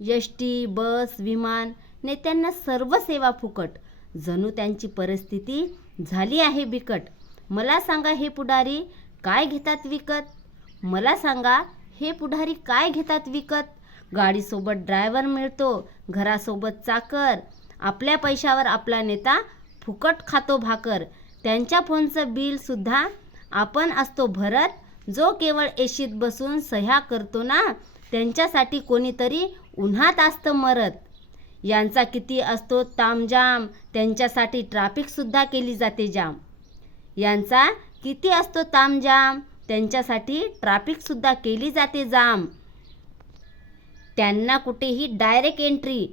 यष्टी T bus विमान नेत्यांना सर्व सेवा फुकट. जणू त्यांची परिस्थिती झाली आहे बिकट. मला सांगा हे पुढारी काय घेतात विकत? मला सांगा हे पुढारी काय घेतात विकत? गाडीसोबत ड्रायव्हर मिळतो घरासोबत चाकर. आपल्या पैशावर आपला नेता फुकट खातो भाकर. त्यांच्या फोनचं बिलसुद्धा आपण असतो भरत. जो केवळ एशीत बसून सह्या करतो ना त्यांच्यासाठी कोणीतरी उन्हात असतं मरत. यांचा किती असतो तामजाम त्यांच्यासाठी ट्रॅफिकसुद्धा केली जाते जाम. यांचा किती असतो तामजाम त्यांच्यासाठी ट्रॅफिकसुद्धा केली जाते जाम. त्यांना कुठेही डायरेक्ट एंट्री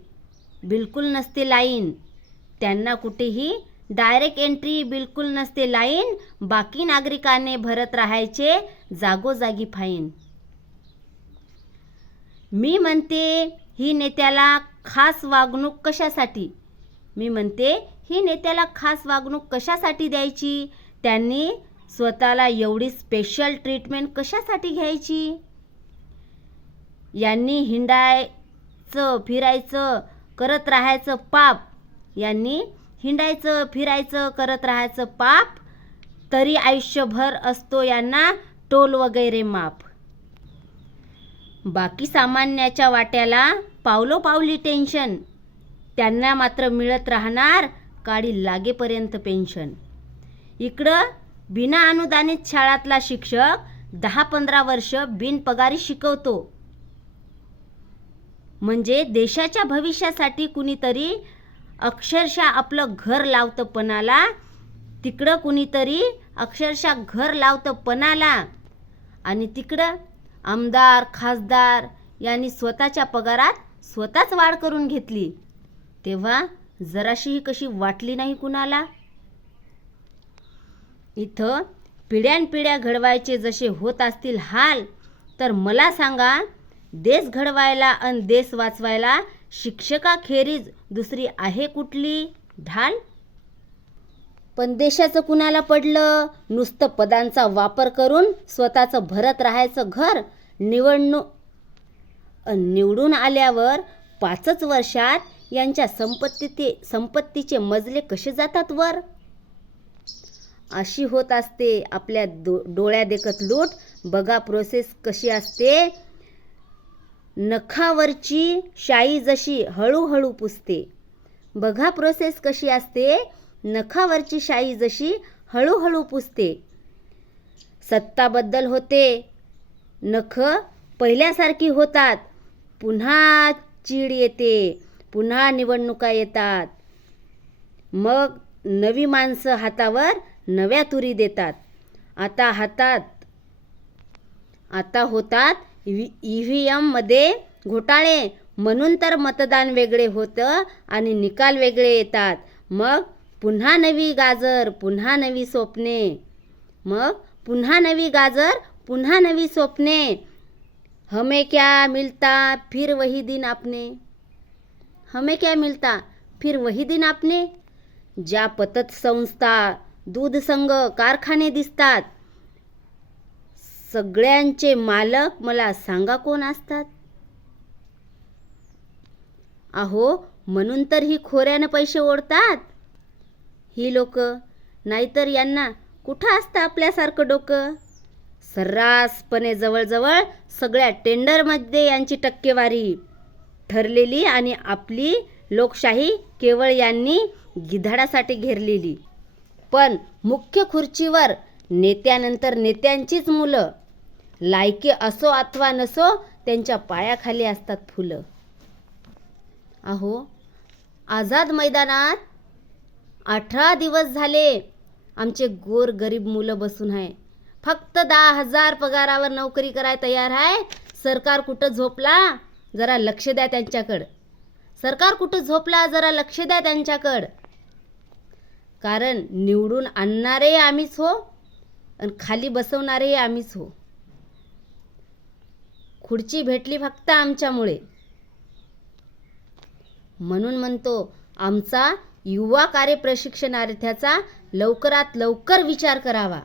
बिलकुल नसते लाईन त्यांना कुठेही डायरेक्ट एंट्री बिलकुल नसते लाईन बाकी नागरिकांनी भरत राहायचे जागोजागी फाईन मी म्हणते ही नेत्याला खास वागणूक कशासाठी? मी म्हणते ही नेत्याला खास वागणूक कशासाठी द्यायची? त्यांनी स्वतःला एवढी स्पेशल ट्रीटमेंट कशासाठी घ्यायची? यांनी हिंडायचं फिरायचं करत राहायचं पाप. यांनी हिंडायचं फिरायचं करत राहायचं पाप. तरी आयुष्यभर असतो यांना टोल वगैरे माप बाकी सामान्याच्या वाट्याला पावलोपावली टेन्शन. त्यांना मात्र मिळत राहणार काळी लागेपर्यंत पेन्शन. इकडं बिना अनुदानित शाळातला शिक्षक दहा पंधरा वर्ष बिनपगारी शिकवतो. म्हणजे देशाच्या भविष्यासाठी कुणीतरी अक्षरशः आपलं घर लावतं पणाला तिकडं कुणीतरी अक्षरशः घर लावतं पणाला आणि तिकडं आमदार खासदार यांनी स्वतःच्या पगारात स्वतःच वाढ करून घेतली. तेव्हा जराशीही कशी वाटली नाही कुणाला? इथं पिढ्यानपिढ्या घडवायचे जसे होत असतील हाल तर मला सांगा देश घडवायला अन देश वाचवायला शिक्षकाखेरीज दुसरी आहे कुठली? ढाल? पण देशाचं कुणाला पडलं? नुसतं पदांचा वापर करून स्वतःचं भरत राहायचं घर निवडणूक. निवडून आल्यावर पाचच वर्षात यांच्या संपत्ती संपत्तीचे मजले कसे जातात वर? अशी होत असते आपल्या दो डोळ्या देखत लूट. बघा प्रोसेस कशी असते. नखावरची शाई जशी हळूहळू पुसते. बघा प्रोसेस कशी असते. नखावरची शाई जशी हळूहळू पुसते. सत्ताबद्दल होते. नख पहिल्यासारखी होतात. पुन्हा चीड येते. पुन्हा निवडणुका येतात. मग नवी माणसं हातावर नव्या तुरी देतात. आता हातात आता होतात ई व्ही एममध्ये घोटाळे. म्हणून तर मतदान वेगळे होतं आणि निकाल वेगळे येतात. मग पुन्हा नवी गाजर पुन्हा नवी स्वप्ने. मग पुन्हा नवी गाजर पुन्हा नवी स्वप्ने. हमें क्या मिलता फिर वही दिन आपने. हमें क्या मिलता फिर वही दिन आपने. ज्या पतत संस्था दूध संघ कारखाने दिसतात. सगळ्यांचे मालक मला सांगा कोण असतात? अहो म्हणून तर ही खोऱ्यानं पैसे ओढतात. ही लोक नाहीतर यांना कुठं असतं आपल्यासारखं डोकं? सर्रासपणे जवळजवळ सगळ्या टेंडरमध्ये यांची टक्केवारी ठरलेली आणि आपली लोकशाही केवळ यांनी गिधाडासाठी घेरलेली. पण मुख्य खुर्चीवर नेत्यानंतर नेत्यांचीच मुलं लायके असो अथवा नसो त्यांच्या पायाखाली असतात फुलं. अहो आझाद मैदानात अठरा दिवस झाले आमचे गोर गरीब मुलं बसून आहे. फक्त दहा हजार पगारावर नोकरी कराय तयार आहे. सरकार कुठं झोपला? जरा लक्ष द्या त्यांच्याकडं. सरकार कुठं झोपला? जरा लक्ष द्या त्यांच्याकडं. कारण निवडून आणणारे आम्हीच हो. आणि खाली बसवणारे आम्हीच हो. खुर्ची भेटली फक्त आमच्यामुळे. म्हणून म्हणतो आमचा युवा कार्य प्रशिक्षणार्थ्याचा लवकरात लवकर विचार करावा.